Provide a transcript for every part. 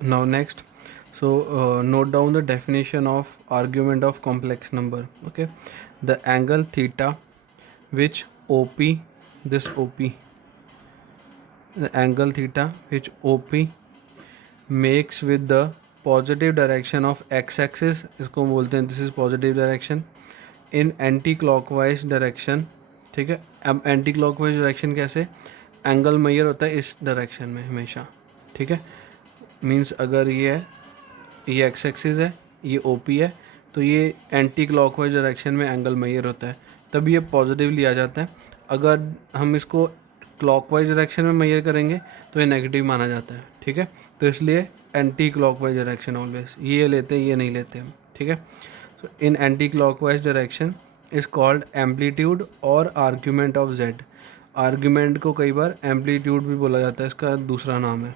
Now next, so note down the definition of argument of complex number. Okay, the angle theta which OP, this OP, the angle theta which OP makes with the positive direction of x-axis, इसको बोलते हैं this is positive direction in anti clockwise direction. ठीक है, अब anti clockwise direction कैसे, angle measure होता है इस डायरेक्शन में हमेशा. ठीक है, मीन्स अगर ये एक्स एक्सिस है, ये ओ पी है, तो ये एंटी क्लॉकवाइज डायरेक्शन में एंगल मेजर होता है, तब ये पॉजिटिव लिया जाता है. अगर हम इसको क्लॉकवाइज डायरेक्शन में मेजर करेंगे तो ये नेगेटिव माना जाता है. ठीक है, तो इसलिए एंटी क्लॉकवाइज डायरेक्शन ऑलवेज ये लेते हैं, ये नहीं लेते हम. ठीक है, so in anti clockwise direction is called amplitude और आर्ग्यूमेंट ऑफ जेड. आर्ग्यूमेंट को कई बार एम्पलीट्यूड भी बोला जाता है, इसका दूसरा नाम है.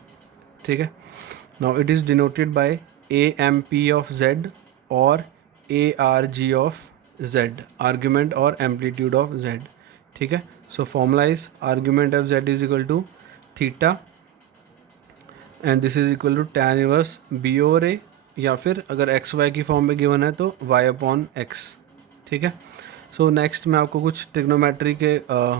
ठीक है, now it is denoted by A M P of Z और A R G of Z, argument और एम्पलीट्यूड ऑफ जेड. ठीक है, so formula is argument of Z is equal to theta and this is equal to tan inverse B over A, या फिर अगर X Y की form में given है तो वाई अपॉन एक्स. ठीक है, सो नेक्स्ट मैं आपको कुछ ट्रिग्नोमेट्री के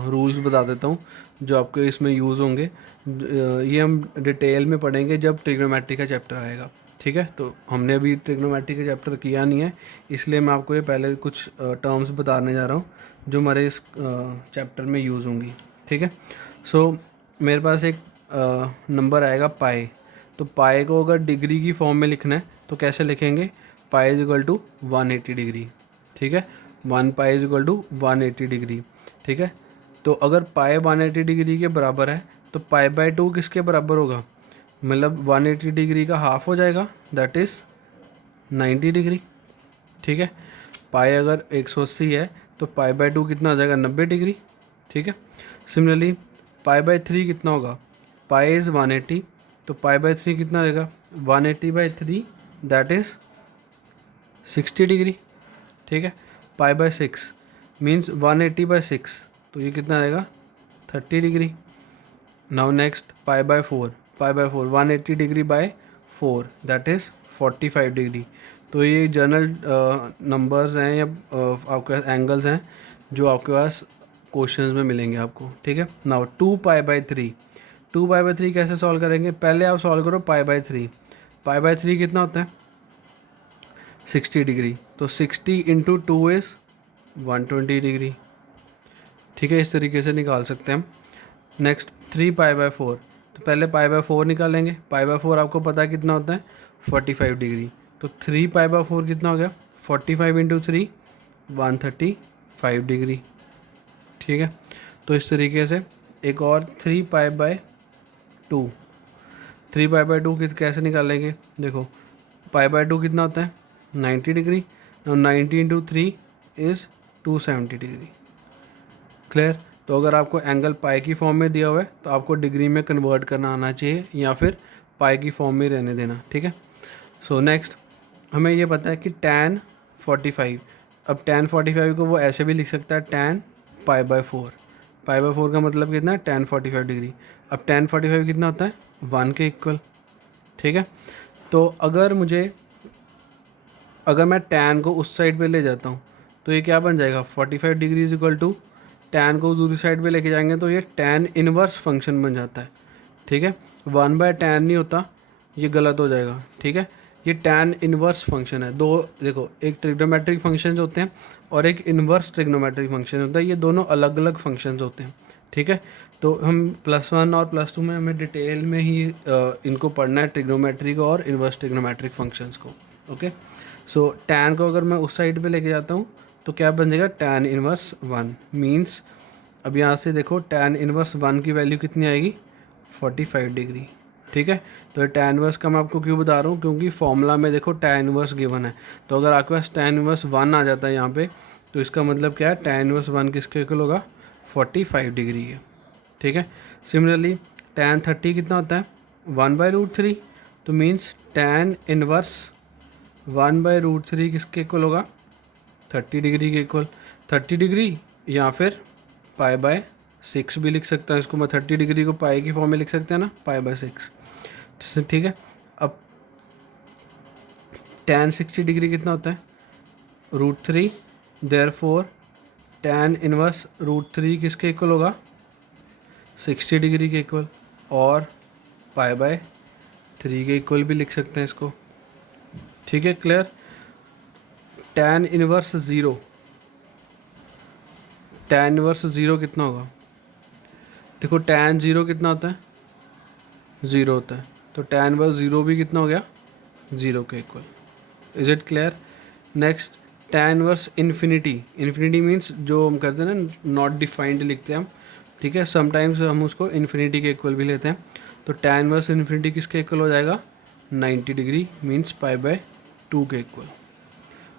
रूल्स बता देता हूँ जो आपके इसमें यूज़ होंगे. ये हम डिटेल में पढ़ेंगे जब ट्रिग्नोमेट्री का चैप्टर आएगा. ठीक है, तो हमने अभी ट्रिग्नोमेट्री का चैप्टर किया नहीं है, इसलिए मैं आपको ये पहले कुछ टर्म्स बताने जा रहा हूँ जो हमारे इस चैप्टर में यूज़ होंगी. ठीक है, सो मेरे पास एक नंबर आएगा पाई. तो पाई को अगर डिग्री की फॉर्म में लिखना है तो कैसे लिखेंगे, pi is equal to 180 degree. ठीक है, 1 pi is equal to 180 degree. ठीक है, तो अगर पाई 180 डिग्री के बराबर है तो पाई बाय 2 किसके बराबर होगा, मतलब 180 डिग्री का हाफ हो जाएगा, दैट इज़ 90 डिग्री. ठीक है, पाई अगर 180 है तो पाई बाय 2 कितना हो जाएगा, 90 डिग्री. ठीक है, सिमिलरली पाई बाय 3 कितना होगा, पाई इज़ 180, तो पाई बाय 3 कितना रहेगा, 180 बाय 3 दैट इज़ 60 डिग्री. ठीक है, पाई बाय 6 मीन्स 180 बाय 6, तो ये कितना आएगा, 30 degree. Now next pi by 4, pi by 4 180 degree by 4 that is 45 degree. तो ये जनरल नंबर्स हैं या आपके पास एंगल्स हैं जो आपके पास क्वेश्चंस में मिलेंगे आपको. ठीक है, now 2 pi by 3, 2 pi by 3 कैसे सॉल्व करेंगे, पहले आप सॉल्व करो पाई बाय 3. पाई बाय 3 कितना होता है, 60 डिग्री, तो 60 इंटू 2 इज़ 120 डिग्री. ठीक है, इस तरीके से निकाल सकते हैं हम. नेक्स्ट 3 पाई बाय 4, तो पहले पाई बाय 4 निकालेंगे. पाई बाय 4 आपको पता है कितना होता है, 45 डिग्री. तो 3 पाई बाय 4 कितना हो गया, 45 इंटू 3 135 डिग्री. ठीक है, तो इस तरीके से एक और 3 पाई बाय 2, 3 पाई बाय 2 कैसे निकालेंगे, देखो पाई बाय 2 कितना होता है, 90 degree. 90 into 3 is 270 degree. Clear, तो अगर आपको एंगल पाई की फॉर्म में दिया हुआ है तो आपको डिग्री में कन्वर्ट करना आना चाहिए या फिर पाई की फॉर्म में रहने देना. ठीक है, सो नेक्स्ट हमें ये पता है कि tan 45, अब tan 45 को वो ऐसे भी लिख सकता है tan pi by 4. Pi by 4 का मतलब कितना है, tan 45 डिग्री. अब tan 45 कितना होता है, 1 के इक्वल. ठीक है, तो अगर मैं tan को उस साइड पे ले जाता हूँ तो ये क्या बन जाएगा, 45 degree is equal to tan को दूसरी साइड पे लेके जाएंगे तो ये tan इनवर्स फंक्शन बन जाता है. ठीक है, 1 बाय tan नहीं होता, ये गलत हो जाएगा. ठीक है, ये tan इनवर्स फंक्शन है. दो देखो, एक ट्रिग्नोमेट्रिक फंक्शन होते हैं और एक इनवर्स ट्रिग्नोमेट्रिक फंक्शन होता है, ये दोनों अलग अलग फंक्शंस होते हैं. ठीक है, तो हम +1 और +2 में हमें डिटेल में ही इनको पढ़ना है, ट्रिग्नोमेट्री को और इनवर्स ट्रिग्नोमेट्रिक फंक्शंस को. ओके, सो tan को अगर मैं उस साइड पे लेके जाता हूँ तो क्या बन जाएगा, tan इनवर्स 1 मीन्स, अब यहाँ से देखो tan इनवर्स 1 की वैल्यू कितनी आएगी, 45 डिग्री. ठीक है, तो tan इनवर्स का मैं आपको क्यों बता रहा हूँ, क्योंकि फॉर्मूला में देखो tan इनवर्स गिवन है, तो अगर आपके पास tan इनवर्स 1 आ जाता है यहाँ पे तो इसका मतलब क्या है, tan इनवर्स 1 किसके इक्वल होगा, 45 डिग्री है. ठीक है, सिमिलरली tan 30 कितना होता है, 1/√3, तो मीन्स tan इनवर्स 1/√3 किसके इक्वल होगा, 30 डिग्री के इक्वल. 30 डिग्री या फिर पाई बाय 6 भी लिख सकता है इसको मैं, 30 डिग्री को पाई की फॉर्म में लिख सकते हैं ना, पाई बाय 6. ठीक है, अब tan 60 डिग्री कितना होता है? √3। देयरफॉर tan इनवर्स √3 किसके इक्वल होगा? 60 डिग्री के इक्वल, और π/3 के इक्वल भी लिख सकते हैं इसको। ठीक है, clear? tan inverse zero, tan inverse zero कितना होगा? देखो tan ज़ीरो कितना होता है? ज़ीरो होता है, तो tan इनवर्स ज़ीरो भी कितना हो गया? ज़ीरो के equal. Is it clear? Next, tan inverse infinity. Infinity means जो हम करते हैं ना, नॉट डिफाइंड लिखते हैं हम, ठीक है, समटाइम्स हम उसको इन्फिनिटी के इक्वल भी लेते हैं। तो tan इनवर्स इन्फिनिटी किसके इक्वल हो जाएगा? 90 डिग्री, मीन्स π/2 के इक्वल।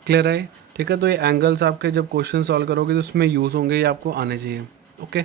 क्लियर है? ठीक है, तो ये एंगल्स आपके जब क्वेश्चन सॉल्व करोगे तो उसमें यूज़ होंगे, ये आपको आने चाहिए। ओके।